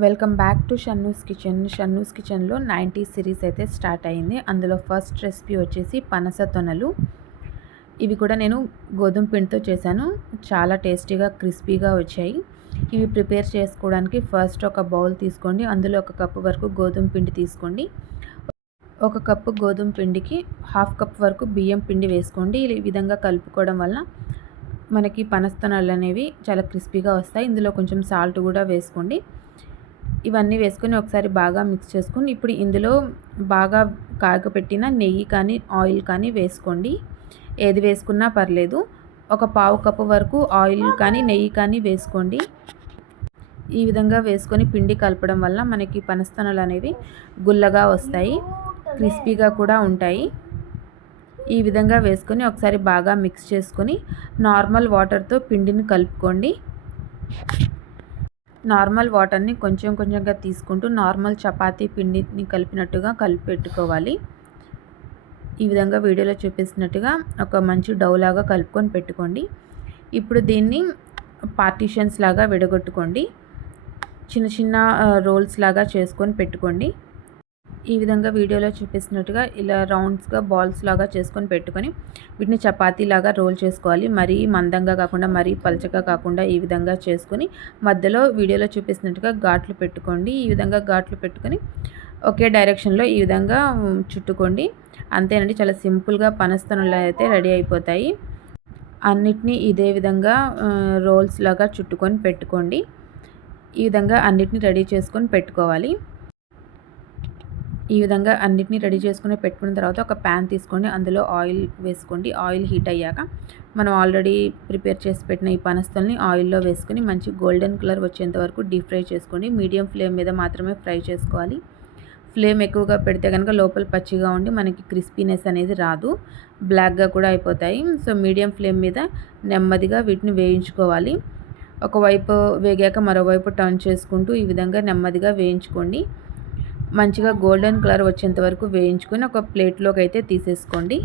Welcome back to Shannu's కిచెన్లో 90 series అయితే start అయింది. అందులో ఫస్ట్ రెసిపీ వచ్చేసి పనస తొనలు. ఇవి కూడా నేను గోధుమ పిండితో చేశాను. చాలా టేస్టీగా క్రిస్పీగా వచ్చాయి. ఇవి ప్రిపేర్ చేసుకోవడానికి ఫస్ట్ ఒక బౌల్ తీసుకోండి. అందులో 1 కప్పు వరకు గోధుమ పిండి తీసుకోండి. 1 కప్పు గోధుమ పిండికి 1/2 కప్ వరకు బియ్యం పిండి వేసుకోండి. ఈ విధంగా కలుపుకోవడం వల్ల మనకి పనస తొనలు అనేవి చాలా క్రిస్పీగా వస్తాయి. ఇందులో కొంచెం సాల్ట్ కూడా వేసుకోండి. ఇవన్నీ వేసుకొని ఒకసారి బాగా మిక్స్ చేసుకొని ఇప్పుడు ఇందులో బాగా కాగపెట్టిన నెయ్యి కానీ ఆయిల్ కానీ వేసుకోండి. ఏది వేసుకున్నా పర్లేదు. ఒక 1/2 కప్పు వరకు ఆయిల్ కానీ నెయ్యి కానీ వేసుకోండి. ఈ విధంగా వేసుకొని పిండి కలపడం వల్ల మనకి పనస్తనలు అనేవి గుల్లగా వస్తాయి, క్రిస్పీగా కూడా ఉంటాయి. ఈ విధంగా వేసుకొని ఒకసారి బాగా మిక్స్ చేసుకొని నార్మల్ వాటర్తో పిండిని కలుపుకోండి. నార్మల్ వాటర్ని కొంచెం కొంచెంగా తీసుకుంటూ నార్మల్ చపాతీ పిండిని కలిపినట్టుగా కలిపి పెట్టుకోవాలి. ఈ విధంగా వీడియోలో చూపిస్తున్నట్టుగా ఒక మంచి డౌ లాగా కలుపుకొని పెట్టుకోండి. ఇప్పుడు దీన్ని పార్టీషన్స్ లాగా విడగొట్టుకోండి. చిన్న చిన్న రోల్స్ లాగా చేసుకొని పెట్టుకోండి. ఈ విధంగా వీడియోలో చూపిస్తున్నట్టుగా ఇలా రౌండ్స్గా బాల్స్ లాగా చేసుకొని పెట్టుకొని వీటిని చపాతీ లాగా రోల్ చేసుకోవాలి. మరీ మందంగా కాకుండా మరీ పలచగా కాకుండా ఈ విధంగా చేసుకొని మధ్యలో వీడియోలో చూపిస్తున్నట్టుగా ఘాట్లు పెట్టుకోండి. ఈ విధంగా ఘాట్లు పెట్టుకొని ఒకే డైరెక్షన్లో ఈ విధంగా చుట్టుకోండి. అంతేనండి, చాలా సింపుల్గా పనస్తనలు అయితే రెడీ అయిపోతాయి. అన్నిటినీ ఇదే విధంగా రోల్స్ లాగా చుట్టుకొని పెట్టుకోండి. ఈ విధంగా అన్నిటినీ రెడీ చేసుకొని పెట్టుకోవాలి. ఈ విధంగా అన్నిటినీ రెడీ చేసుకుని పెట్టుకున్న తర్వాత ఒక ప్యాన్ తీసుకోండి. అందులో ఆయిల్ వేసుకోండి. ఆయిల్ హీట్ అయ్యాక మనం ఆల్రెడీ ప్రిపేర్ చేసి పెట్టిన ఈ పనస్తల్ని ఆయిల్లో వేసుకొని మంచి గోల్డెన్ కలర్ వచ్చేంత వరకు డీప్ ఫ్రై చేసుకోండి. మీడియం ఫ్లేమ్ మీద మాత్రమే ఫ్రై చేసుకోవాలి. ఫ్లేమ్ ఎక్కువగా పెడితే కనుక లోపల పచ్చిగా ఉండి మనకి క్రిస్పీనెస్ అనేది రాదు, బ్లాక్గా కూడా అయిపోతాయి. సో మీడియం ఫ్లేమ్ మీద నెమ్మదిగా వీటిని వేయించుకోవాలి. ఒకవైపు వేగాక మరోవైపు టర్న్ చేసుకుంటూ ఈ విధంగా నెమ్మదిగా వేయించుకోండి. మంచిగా గోల్డెన్ కలర్ వచ్చేంత వరకు వేయించుకొని ఒక ప్లేట్లోకి అయితే తీసేసుకోండి.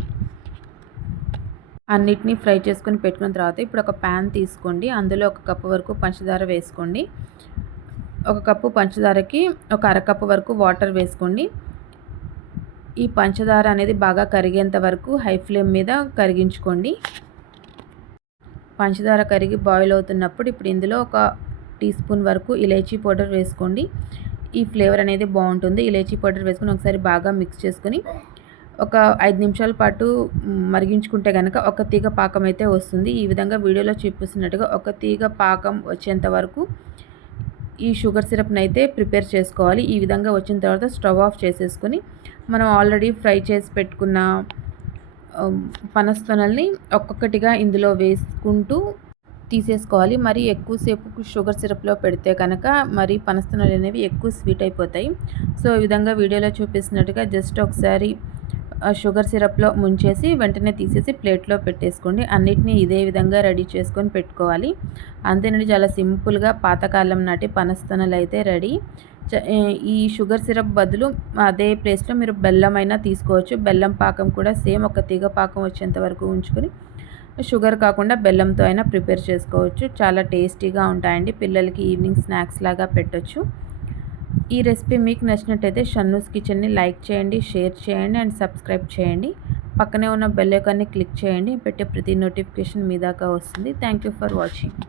అన్నిటినీ ఫ్రై చేసుకొని పెట్టుకున్న తర్వాత ఇప్పుడు ఒక ప్యాన్ తీసుకోండి. అందులో 1 కప్పు వరకు పంచదార వేసుకోండి. 1 కప్పు పంచదారకి ఒక అరకప్పు వరకు వాటర్ వేసుకోండి. ఈ పంచదార అనేది బాగా కరిగేంత వరకు హై ఫ్లేమ్ మీద కరిగించుకోండి. పంచదార కరిగి బాయిల్ అవుతున్నప్పుడు ఇప్పుడు ఇందులో 1 టీ స్పూన్ వరకు ఇలైచీ పౌడర్ వేసుకోండి. ఈ ఫ్లేవర్ అనేది బాగుంటుంది. ఇలైచీ పౌడర్ వేసుకొని ఒకసారి బాగా మిక్స్ చేసుకొని ఒక 5 నిమిషాల పాటు మరిగించుకుంటే కనుక ఒక తీగ పాకం అయితే వస్తుంది. ఈ విధంగా వీడియోలో చూపిస్తున్నట్టుగా ఒక తీగ పాకం వచ్చేంత వరకు ఈ షుగర్ సిరప్ని అయితే ప్రిపేర్ చేసుకోవాలి. ఈ విధంగా వచ్చిన తర్వాత స్టవ్ ఆఫ్ చేసేసుకొని మనం ఆల్రెడీ ఫ్రై చేసి పెట్టుకున్న పనస్తనల్ని ఒక్కొక్కటిగా ఇందులో వేసుకుంటూ తీసేసుకోవాలి. మరి ఎక్కువసేపు షుగర్ సిరప్లో పెడితే కనుక మరి పనస్తనలు అనేవి ఎక్కువ స్వీట్ అయిపోతాయి. సో ఈ విధంగా వీడియోలో చూపిస్తున్నట్టుగా జస్ట్ ఒకసారి షుగర్ సిరప్లో ముంచేసి వెంటనే తీసేసి ప్లేట్లో పెట్టేసుకోండి. అన్నిటినీ ఇదే విధంగా రెడీ చేసుకొని పెట్టుకోవాలి. అంతేనండి, చాలా సింపుల్గా పాతకాలం నాటి పనస్తనలు అయితే రెడీ. ఈ షుగర్ సిరప్ బదులు అదే ప్లేస్లో మీరు బెల్లం అయినా తీసుకోవచ్చు. బెల్లం పాకం కూడా సేమ్ ఒక తీగ పాకం వచ్చేంత వరకు ఉంచుకొని షుగర్ కాకుండా బెల్లంతో అయినా ప్రిపేర్ చేసుకోవచ్చు. చాలా టేస్టీగా ఉంటాయండి. పిల్లలకి ఈవినింగ్ స్నాక్స్ లాగా పెట్టొచ్చు. ఈ రెసిపీ మీకు నచ్చినట్టయితే షన్నూస్ కిచెన్ని లైక్ చేయండి, షేర్ చేయండి అండ్ సబ్స్క్రైబ్ చేయండి. పక్కనే ఉన్న బెల్ ఐకాన్ని క్లిక్ చేయండి. పెట్టే ప్రతి నోటిఫికేషన్ మీ దాకా వస్తుంది. Thank you for watching.